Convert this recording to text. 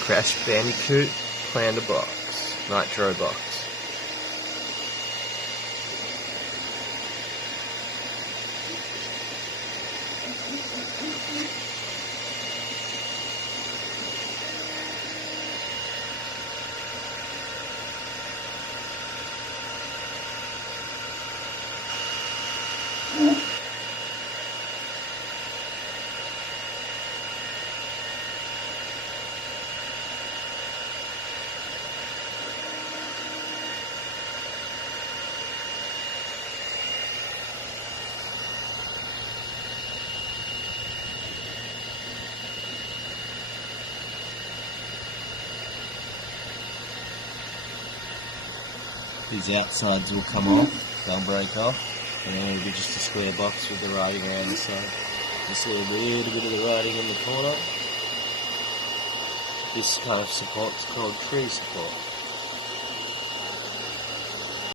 Crash Bandicoot Planter box, Nitro box. These outsides will come off, they'll break off, and then it'll be just a square box with the writing around the side. Just a little bit of the writing in the corner. This kind of support's called tree support.